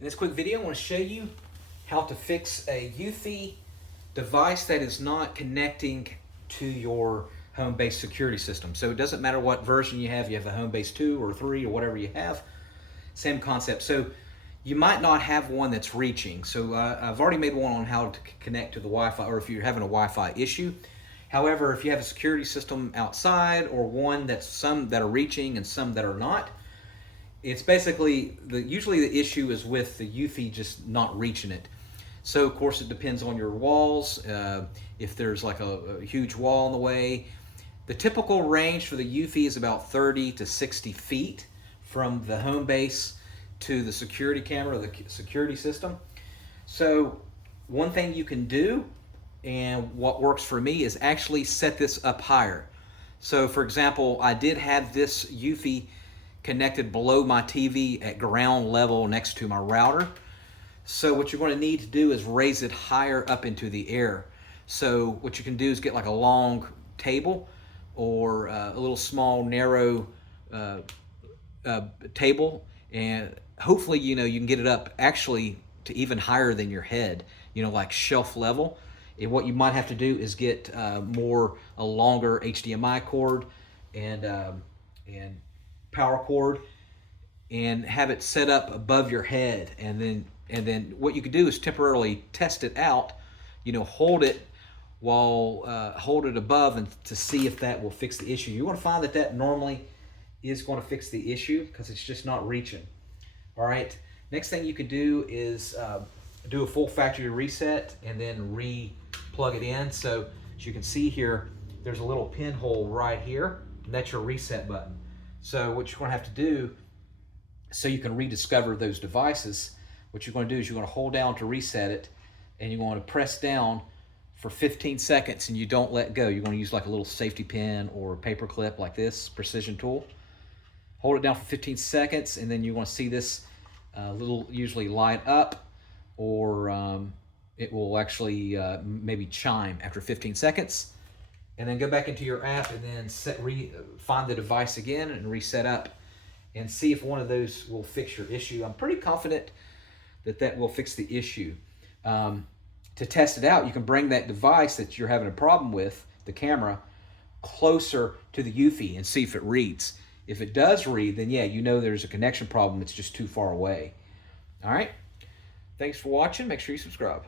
In this quick video, I want to show you how to fix a Eufy device that is not connecting to your HomeBase security system. So it doesn't matter what version you have a HomeBase 2 or 3 or whatever you have, same concept. So you might not have one that's reaching. So I've already made one on how to connect to the Wi-Fi, or if you're having a Wi-Fi issue. However, if you have a security system outside, or one that's some that are reaching and some that are not, it's basically, usually the issue is with the Eufy just not reaching it. So of course it depends on your walls. If there's like a huge wall in the way, the typical range for the Eufy is about 30 to 60 feet from the home base to the security camera, the security system. So one thing you can do, and what works for me, is actually set this up higher. So for example, I did have this Eufy connected below my TV at ground level next to my router. So what you're going to need to do is raise it higher up into the air. So what you can do is get like a long table or a little small narrow table, and hopefully you can get it up actually to even higher than your head, like shelf level. And what you might have to do is get a longer HDMI cord and power cord, and have it set up above your head. And then what you can do is temporarily test it out, hold it above, and to see if that will fix the issue. You want to find that normally is going to fix the issue, because it's just not reaching. All right, next thing you could do is do a full factory reset and then re-plug it in. So as you can see here, there's a little pinhole right here, and that's your reset button. So what you're going to have to do, so you can rediscover those devices, what you're going to do is you're going to hold down to reset it, and you're going to press down for 15 seconds, and you don't let go. You're going to use like a little safety pin or paper clip like this, precision tool. Hold it down for 15 seconds, and then you want to see this little usually light up, or it will actually maybe chime after 15 seconds. And then go back into your app and then find the device again and reset up, and see if one of those will fix your issue. I'm pretty confident that will fix the issue. To test it out, you can bring that device that you're having a problem with, the camera, closer to the Eufy and see if it reads. If it does read, then yeah, there's a connection problem. It's just too far away. All right. Thanks for watching. Make sure you subscribe.